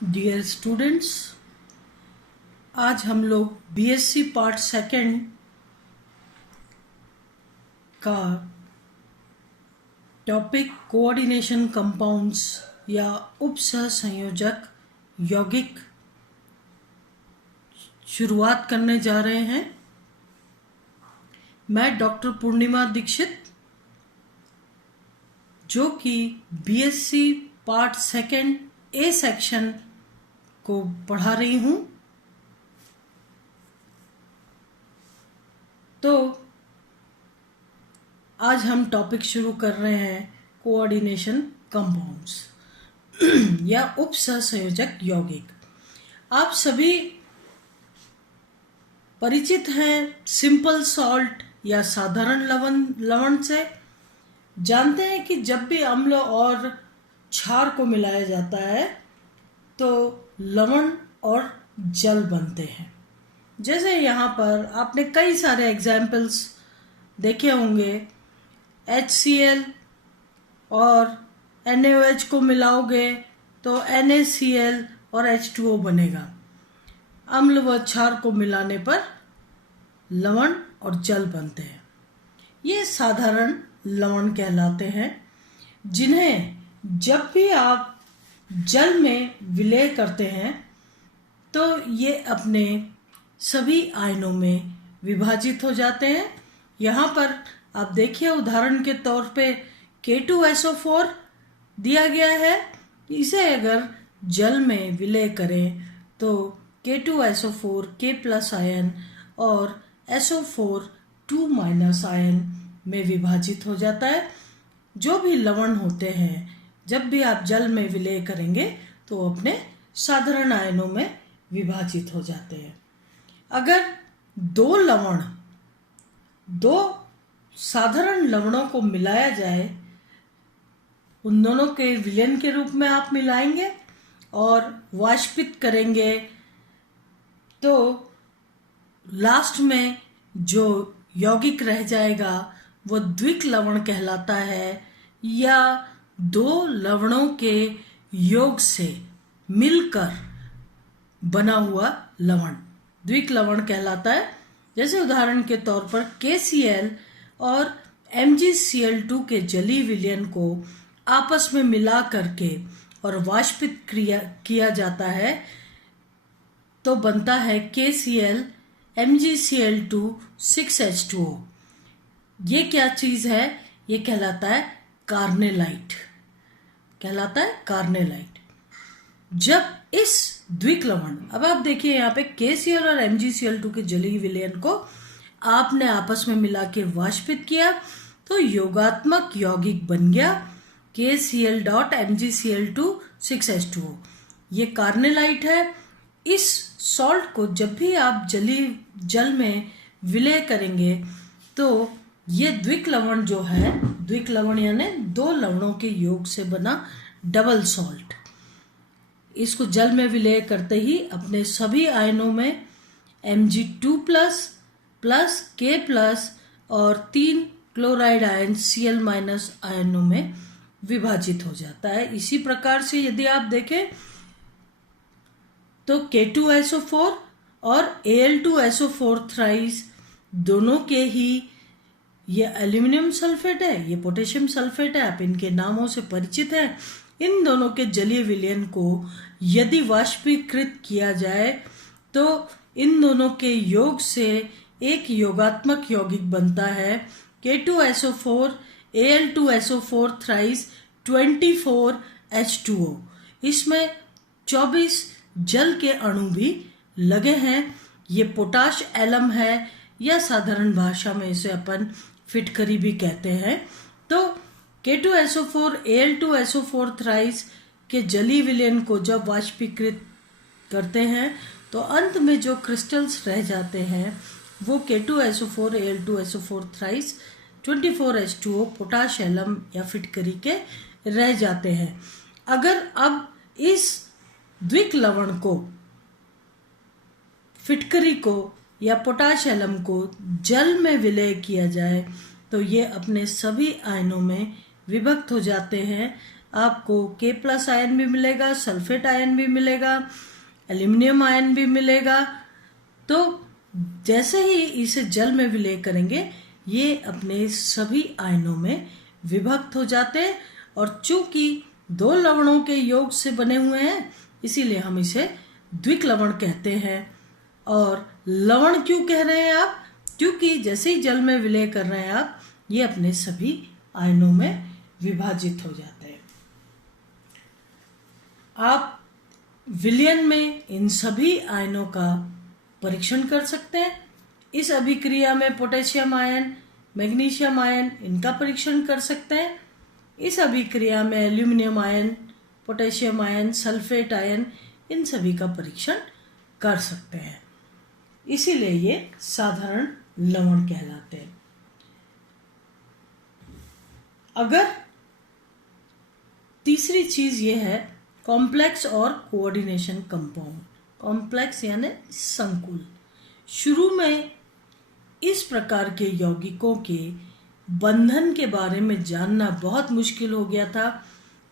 Dear students, आज हम लोग बीएससी पार्ट सेकंड का टॉपिक कोऑर्डिनेशन कंपाउंड्स या उपसहसंयोजक यौगिक शुरुआत करने जा रहे हैं। मैं डॉक्टर पूर्णिमा दीक्षित, जो कि BSc part second A section को पढ़ा रही हूं। तो आज हम टॉपिक शुरू कर रहे हैं कोऑर्डिनेशन कंपाउंड्स या उपसहसंयोजक यौगिक। आप सभी परिचित हैं सिंपल सॉल्ट या साधारण लवण से। जानते हैं कि जब भी अम्ल और क्षार को मिलाया जाता है तो लवण और जल बनते हैं। जैसे यहाँ पर आपने कई सारे एग्जाम्पल्स देखे होंगे। HCl और NaOH को मिलाओगे तो NaCl और H2O बनेगा। अम्ल व क्षार को मिलाने पर लवण और जल बनते हैं। ये साधारण लवण कहलाते हैं, जिन्हें जब भी आप जल में विलय करते हैं तो ये अपने सभी आयनों में विभाजित हो जाते हैं। यहाँ पर आप देखिए, उदाहरण के तौर पे K2SO4 दिया गया है। इसे अगर जल में विलय करें तो K2SO4 K+ आयन और SO4 2- आयन में विभाजित हो जाता है। जो भी लवण होते हैं, जब भी आप जल में विलय करेंगे तो अपने साधारण आयनों में विभाजित हो जाते हैं। अगर दो साधारण लवणों को मिलाया जाए, उन दोनों के विलयन के रूप में आप मिलाएंगे और वाष्पित करेंगे, तो लास्ट में जो यौगिक रह जाएगा वो द्विक लवण कहलाता है, या दो लवणों के योग से मिलकर बना हुआ लवण द्विक लवण कहलाता है। जैसे उदाहरण के तौर पर KCl और MgCl2 के जलीय विलयन को आपस में मिला करके और वाष्पित किया जाता है तो बनता है KCl MgCl2 6H2O। ये क्या चीज है? ये कहलाता है कार्नेलाइट। जब इस द्विक लवण, अब आप देखिए यहाँ पे KCl और MgCl2 के जलीय विलयन को आपने आपस में मिला के वाष्पित किया तो योगात्मक यौगिक बन गया KCl.MgCl2 6H2O। ये कार्नेलाइट है। इस सॉल्ट को जब भी आप जल में विलय करेंगे तो ये द्विक लवण जो है, द्विक लवण यानी दो लवणों के योग से बना डबल सॉल्ट, इसको जल में विलय करते ही अपने सभी आयनों में Mg2+ K+ और 3 क्लोराइड आयन Cl- आयनों में विभाजित हो जाता है। इसी प्रकार से यदि आप देखें तो K2SO4 और Al2SO4 थ्राइस दोनों के ही, ये एल्यूमिनियम सल्फेट है, ये पोटेशियम सल्फेट है, आप इनके नामों से परिचित हैं। इन दोनों के जलीय विलयन को यदि वाष्पीकृत किया जाए तो इन दोनों के योग से एक योगात्मक यौगिक बनता है K2SO4 Al2SO4 थ्राइस 24H2O। इसमें 24 जल के अणु भी लगे हैं। ये पोटाश एलम है, या साधारण भाषा में इसे अपन फिटकरी भी कहते हैं। तो K2SO4 Al2SO4 थ्राइस के जलीय विलयन को जब वाष्पीकृत करते हैं तो अंत में जो क्रिस्टल्स रह जाते हैं वो K2SO4 Al2SO4 thrice 24H2O potash alum या फिटकरी के रह जाते हैं। अगर अब इस द्विक लवण को, फिटकरी को या पोटाश एलम को जल में विलय किया जाए तो ये अपने सभी आयनों में विभक्त हो जाते हैं आपको K+ आयन भी मिलेगा, सल्फेट आयन भी मिलेगा, एल्यूमिनियम आयन भी मिलेगा। तो जैसे ही इसे जल में विलय करेंगे ये अपने सभी आयनों में विभक्त हो जाते हैं, और चूंकि 2 लवणों के योग से बने हुए हैं इसीलिए हम इसे द्विक लवण कहते हैं। और लवण क्यों कह रहे हैं आप? क्योंकि जैसे ही जल में विलय कर रहे हैं आप, ये अपने सभी आयनों में विभाजित हो जाते हैं। आप विलयन में इन सभी आयनों का परीक्षण कर सकते हैं। इस अभिक्रिया में पोटेशियम आयन, मैग्नीशियम आयन, इनका परीक्षण कर सकते हैं। इस अभिक्रिया में aluminium ion, potassium ion, sulphate ion, इन सभी का परीक्षण कर सकते हैं। इसीलिए ये साधारण लवण कहलाते हैं। अगर तीसरी चीज ये है कॉम्प्लेक्स और कोऑर्डिनेशन कंपाउंड। कॉम्प्लेक्स यानी संकुल। शुरू में इस प्रकार के यौगिकों के बंधन के बारे में जानना बहुत मुश्किल हो गया था।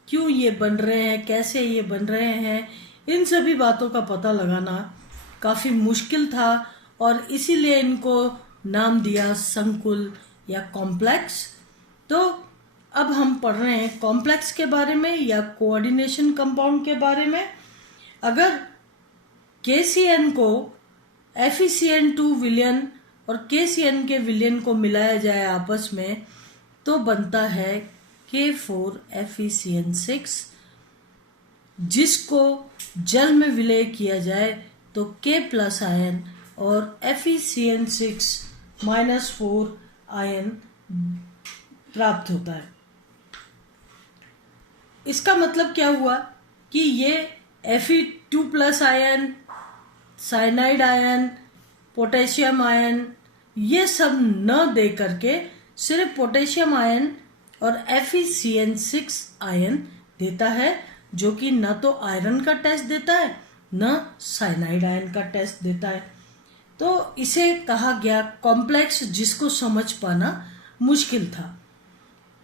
क्यों ये बन रहे हैं, कैसे ये बन रहे हैं, इन सभी बातों का पता लगाना काफ़ी मुश्किल था, और इसीलिए इनको नाम दिया संकुल या कॉम्प्लेक्स। तो अब हम पढ़ रहे हैं कॉम्प्लेक्स के बारे में या कोऑर्डिनेशन कंपाउंड के बारे में। अगर KCN को FeCN2 विलयन और KCN के विलयन को मिलाया जाए आपस में तो बनता है K4FeCN6, जिसको जल में विलय किया जाए तो K+ आयन और FeCN6-4 आयन प्राप्त होता है। इसका मतलब क्या हुआ कि ये Fe2+ ion, cyanide ion, potassium ion, ये सब न दे करके सिर्फ पोटेशियम आयन और FeCN6 आयन देता है, जो कि न तो आयरन का टेस्ट देता है न साइनाइड आयन का टेस्ट देता है। तो इसे कहा गया कॉम्प्लेक्स, जिसको समझ पाना मुश्किल था।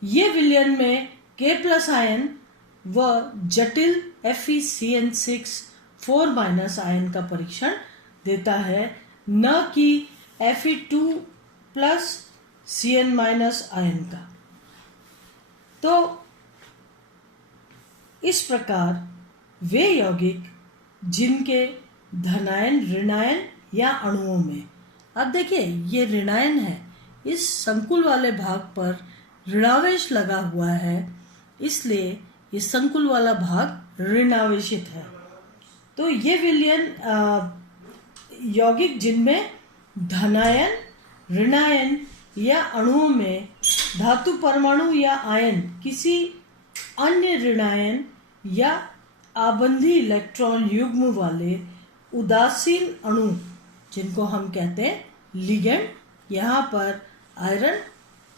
ये विलयन में K+ आयन व जटिल FeCN6-4- आयन का परीक्षण देता है, न कि Fe2+Cn- आयन का। तो इस प्रकार वे यौगिक जिनके धनायन, ऋणायन या अणुओं में, अब देखिए ये ऋणायन है, इस संकुल वाले भाग पर ऋणावेश लगा हुआ है, इसलिए ये संकुल वाला भाग ऋणावेशित है। तो ये विलयन यौगिक जिनमें धनायन, ऋणायन या अणुओं में धातु परमाणु या आयन किसी अन्य ऋणायन या आबंधी इलेक्ट्रॉन युग्म वाले उदासीन अणु, जिनको हम कहते हैं लिगेंड, यहाँ पर आयरन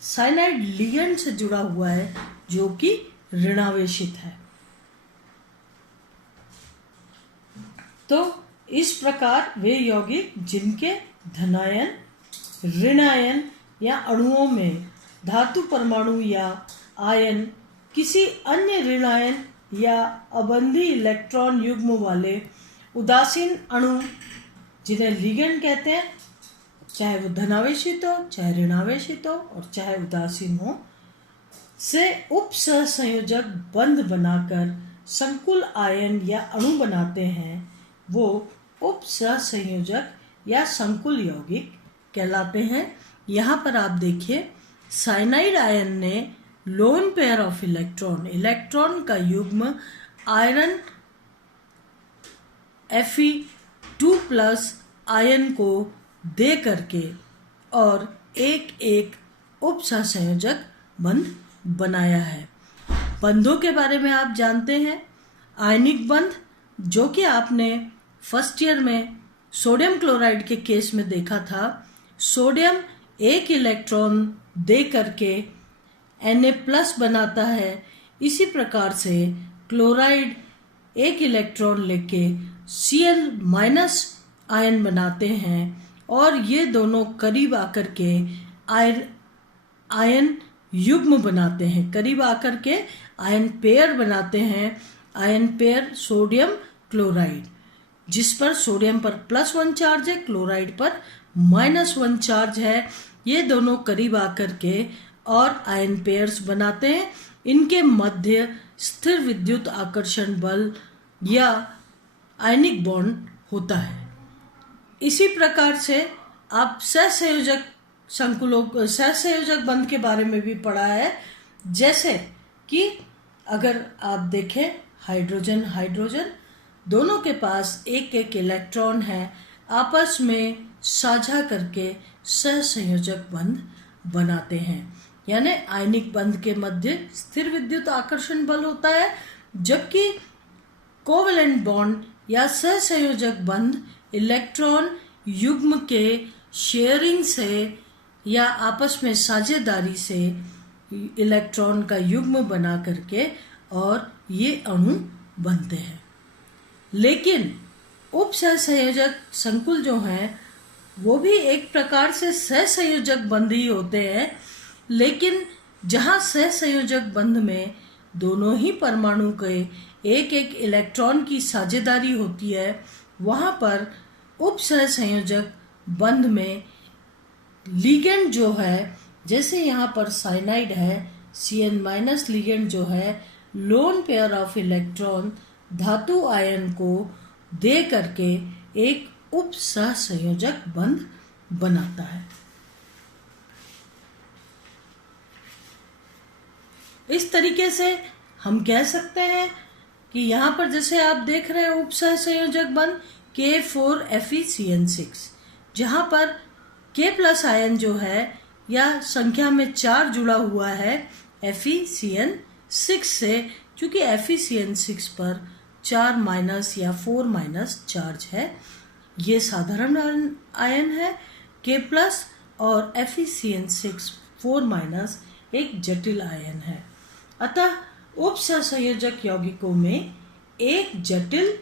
साइनाइड लिगेंड से जुड़ा हुआ है जो कि ऋणावेशित है। तो इस प्रकार वे यौगिक जिनके धनायन, ऋणायन या अणुओं में धातु परमाणु या आयन किसी अन्य ऋणायन या अबंधी इलेक्ट्रॉन युग्म वाले उदासीन अणु, जिन्हें लिगेंड कहते हैं, चाहे वो धनावेशित हो, चाहे ऋणावेशित हो और चाहे उदासीन हो, से उपसहसंयोजक बंध बनाकर संकुल आयन या अणु बनाते हैं, वो उपसहसंयोजक या संकुल यौगिक कहलाते हैं। यहाँ पर आप देखिए साइनाइड आयन ने लोन पेयर ऑफ इलेक्ट्रॉन का युग्म आयरन Fe2+ आयन को दे करके और एक एक उपसहसंयोजक बंध बनाया है। बंधों के बारे में आप जानते हैं, आयनिक बंध, जो कि आपने फर्स्ट ईयर में सोडियम क्लोराइड के केस में देखा था। सोडियम एक इलेक्ट्रॉन दे करके Na+ बनाता है, इसी प्रकार से क्लोराइड एक इलेक्ट्रॉन लेके Cl- आयन बनाते हैं, और ये दोनों करीब आकर के आयन युग्म बनाते हैं, करीब आकर के आयन पेयर बनाते हैं। आयन पेयर सोडियम क्लोराइड, जिस पर सोडियम पर +1 चार्ज है, क्लोराइड पर -1 चार्ज है। ये दोनों करीब आकर के और आयन पेयर्स बनाते हैं। इनके मध्य स्थिर विद्युत आकर्षण बल या आयनिक बॉन्ड होता है। इसी प्रकार से आप सहसंयोजक संकुलों, सहसंयोजक बंध के बारे में भी पढ़ा है। जैसे कि अगर आप देखें हाइड्रोजन हाइड्रोजन दोनों के पास एक एक इलेक्ट्रॉन है, आपस में साझा करके सहसंयोजक बंध बनाते हैं। यानी आयनिक बंध के मध्य स्थिर विद्युत आकर्षण बल होता है, जबकि कोवेलेंट बॉन्ड या सहसंयोजक बंध इलेक्ट्रॉन युग्म के शेयरिंग से या आपस में साझेदारी से इलेक्ट्रॉन का युग्म बना करके और ये अणु बनते हैं। लेकिन उप सहसंयोजक संकुल जो हैं वो भी एक प्रकार से सहसंयोजक बंध ही होते हैं, लेकिन जहाँ सहसंयोजक बंध में दोनों ही परमाणु के एक एक इलेक्ट्रॉन की साझेदारी होती है, वहाँ पर उप सहसंयोजक बंध में लिगेंड जो है, जैसे यहाँ पर साइनाइड है, Cn- लिगेंड जो है लोन पेयर ऑफ इलेक्ट्रॉन धातु आयन को दे करके एक उप सहसंयोजक बंध बनाता है। इस तरीके से हम कह सकते हैं कि यहाँ पर जैसे आप देख रहे हैं उप सहसंयोजक बंध K4FeCN6, जहाँ पर K+ आयन जो है या संख्या में 4 जुड़ा हुआ है FeCN6 से, क्योंकि FeCN6 पर 4- या 4- चार्ज है। ये साधारण आयन है। K+ और FeCN6 4- एक जटिल आयन है। अतः उप सहसंयोजक यौगिकों में एक जटिल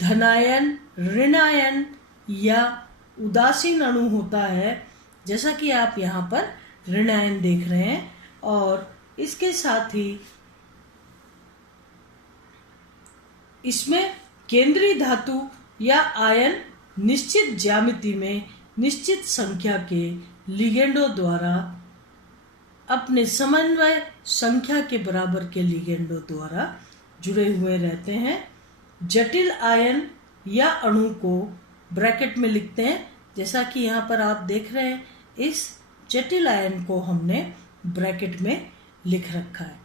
धनायन, ऋणायन या उदासीन अणु होता है, जैसा कि आप यहाँ पर ऋणायन देख रहे हैं। और इसके साथ ही इसमें केंद्रीय धातु या आयन निश्चित ज्यामिति में निश्चित संख्या के लिगेंडों द्वारा अपने समन्वय संख्या के बराबर के लिगेंडों द्वारा जुड़े हुए रहते हैं। जटिल आयन या अणु को ब्रैकेट में लिखते हैं, जैसा कि यहाँ पर आप देख रहे हैं। इस जटिल आयन को हमने ब्रैकेट में लिख रखा है।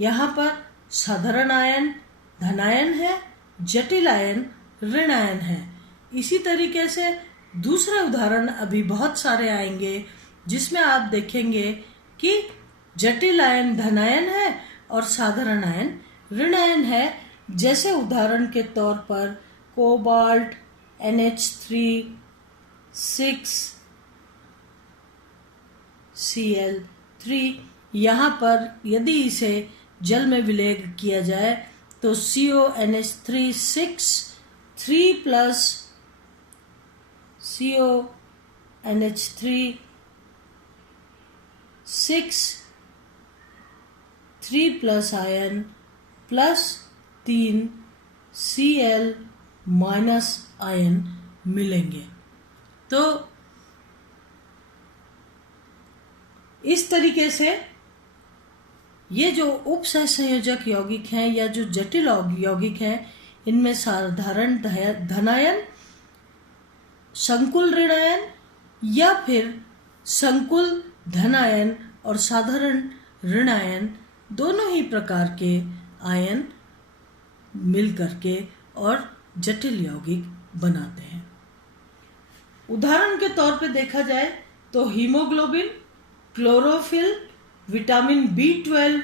यहाँ पर साधारण आयन धनायन है, जटिल आयन ऋणायन है। इसी तरीके से दूसरे उदाहरण अभी बहुत सारे आएंगे, जिसमें आप देखेंगे कि जटिल आयन धनायन है और साधारण आयन ऋणायन है। जैसे उदाहरण के तौर पर कोबाल्ट NH3 6Cl3, यहाँ पर यदि इसे जल में विलय किया जाए तो CONH3 6 3+ CONH3 6 3+ ion plus 3 Cl- ion मिलेंगे। तो इस तरीके से ये जो उप सहसंयोजक यौगिक हैं या जो जटिल यौगिक हैं, इनमें साधारण धनायन, संकुल ऋणायन या फिर संकुल धनायन और साधारण ऋणायन दोनों ही प्रकार के आयन मिल करके और जटिल यौगिक बनाते हैं। उदाहरण के तौर पे देखा जाए तो हीमोग्लोबिन, क्लोरोफिल, विटामिन B12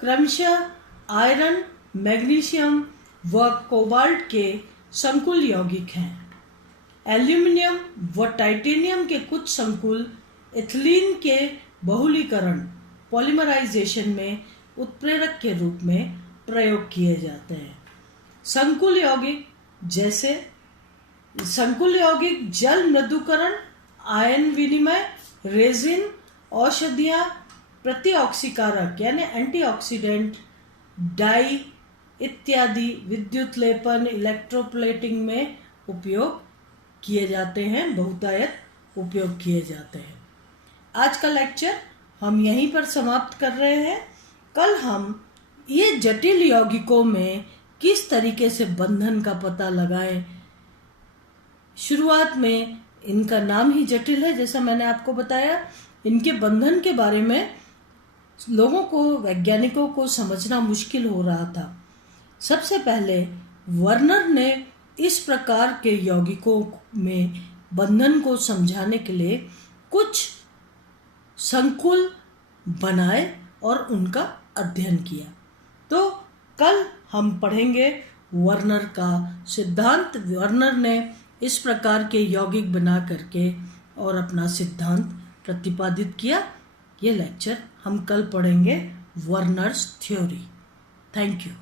क्रमशः आयरन, मैग्नीशियम व कोबाल्ट के संकुल यौगिक हैं। एल्यूमिनियम व टाइटेनियम के कुछ संकुल एथिलीन के बहुलीकरण पॉलीमराइजेशन में उत्प्रेरक के रूप में प्रयोग किए जाते हैं। संकुल यौगिक जैसे संकुल यौगिक जल मृदुकरण, आयन विनिमय, रेजिन, औषधियाँ, प्रतिऑक्सीकारक यानी एंटीऑक्सीडेंट, डाई इत्यादि विद्युत लेपन, इलेक्ट्रोप्लेटिंग में उपयोग किए जाते हैं, बहुतायत उपयोग किए जाते हैं। आज का लेक्चर हम यहीं पर समाप्त कर रहे हैं। कल हम ये जटिल यौगिकों में किस तरीके से बंधन का पता लगाएं। शुरुआत में इनका नाम ही जटिल है, जैसा मैंने आपको बताया। इनके बंधन के बारे में लोगों को, वैज्ञानिकों को समझना मुश्किल हो रहा था। सबसे पहले वर्नर ने इस प्रकार के यौगिकों में बंधन को समझाने के लिए कुछ संकुल बनाए और उनका अध्ययन किया। तो कल हम पढ़ेंगे वर्नर का सिद्धांत। वर्नर ने इस प्रकार के यौगिक बना करके और अपना सिद्धांत प्रतिपादित किया। ये लेक्चर हम कल पढ़ेंगे वर्नर्स थ्योरी। Thank you.